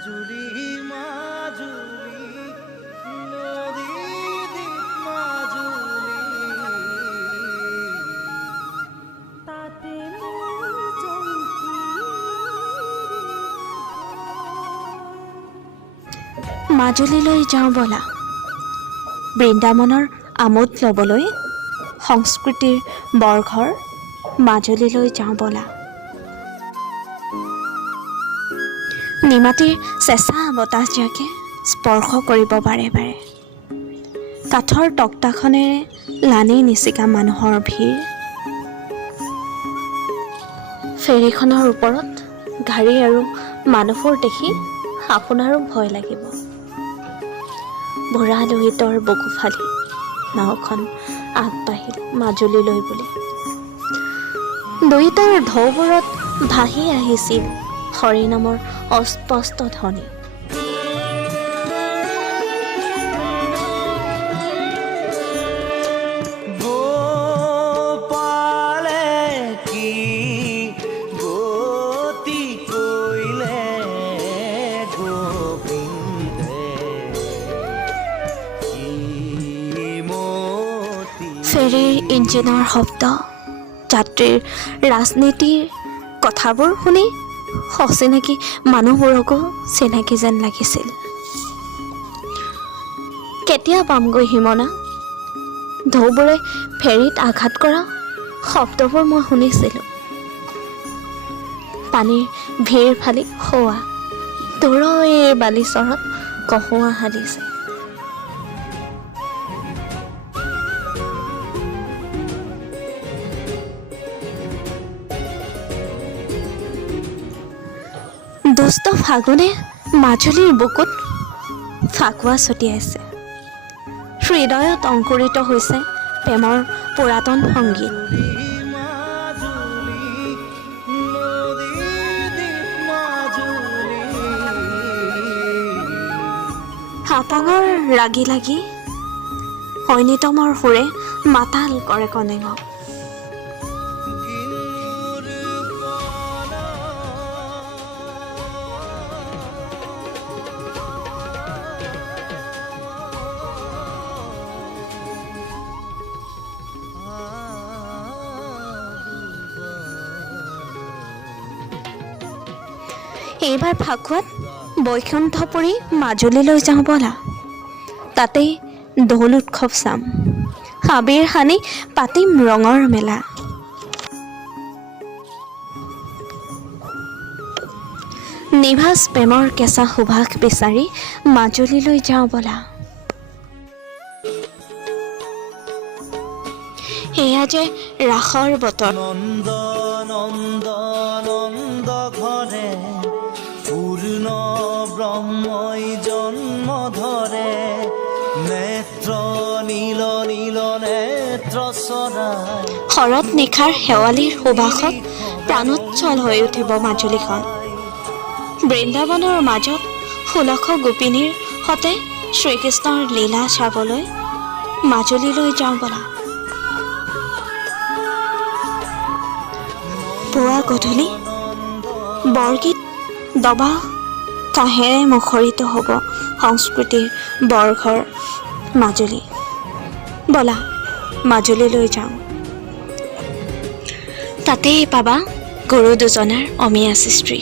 মাজুলী মাজুলী নদী দ্বীপ মাজুলী তাতে মাজুলীলৈ যাওঁ ব'লা, বৃন্দাবনৰ আমোদ ল'বলৈ সংস্কৃতিৰ বৰঘৰ মাজুলীলৈ যাওঁ ব'লা। নিমাতীৰ চেঁচা বতাহজাকে স্পৰ্শ কৰিব বাৰে বাৰে, কাঠৰ তক্তাখনেৰে লানি নিচিকা মানুহৰ ভিৰ, ফেৰীখনৰ ওপৰত গাড়ী আৰু মানুহবোৰ দেখি আপোনাৰো ভয় লাগিব। বুঢ়া লোহিতৰ বুকু ফালি নাওখন আগবাঢ়িল মাজুলীলৈ বুলি। দুয়োটাৰ ঢৌবোৰত ভাহি আহিছিল হৰি নামৰ অস্পষ্ট ধ্বনি। ফেৰীৰ ইঞ্জিনৰ শব্দ, যাত্ৰীৰ ৰাজনীতিৰ কথাবোৰ শুনি অচিনাকি মানুহবোৰকো চিনাকি যেন লাগিছিল। কেতিয়া পামগৈ হিমনা? ঢৌবোৰে ফেৰীত আঘাত কৰা শব্দবোৰ মই শুনিছিলোঁ। পানীৰ ভিৰ ফালি হোৱা দূৰৈৰ বালিচৰত কহুৱা হালিছে। দুষ্ট ফাগুনে মাজুলীৰ বুকুত ফাকুৱা ছটিয়াইছে। হৃদয়ত অংকুৰিত হৈছে প্ৰেমৰ পুৰাতন সংগীত। হাপাঙৰ ৰাগি লাগি ঐনিতমৰ সুৰে মাতাল কৰে কণেঙক। এইবাৰ ফাকুৱাত বৈকুণ্ঠপুৰী মাজুলীলৈ যাওঁ ব'লা, তাতেই দৌল উৎসৱ চাম, আবিৰ সানি পাতিম ৰঙৰ মেলা। নিভাজ প্ৰেমৰ কেঁচা সুভাষ বিচাৰি মাজুলীলৈ যাওঁ ব'লা। এয়া যে ৰাসৰ বতৰ। নন্দ নন্দ নন্দ ঘৰে পূৰ্ণ ব্ৰহ্মই জন্ম ধৰে, নেত্ৰ নীল নীল নেত্ৰ চৰাই। শৰৎ নিশাৰ শেৱালিৰ সুবাসত প্ৰাণোচ্ছল হৈ উঠিব মাজুলীখন। বৃন্দাবনৰ মাজত 1600 গোপিনীৰ সতে শ্ৰীকৃষ্ণৰ লীলা চাবলৈ মাজুলীলৈ যাওঁ ব'লা। পুৱা গধূলি বৰগীত দবা কাহেৰে মুখৰিত হ'ব সংস্কৃতিৰ বৰঘৰ মাজুলী। ব'লা মাজুলীলৈ যাওঁ, তাতেই পাবা গুৰু দুজনাৰ অমিয়া সৃষ্টি।